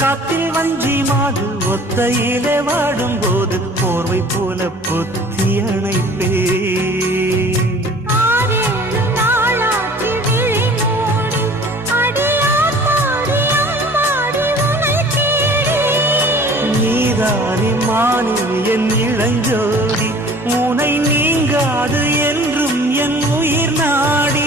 காத்தில் வஞ்சி மாது ஒத்தையிலே வாடும்போது போர்வை போல பொத்தி அணைப்பே. நீதானே மானே என் இளஞ்சோடி, உனை நீங்காது என்றும் என் உயிர் நாடி.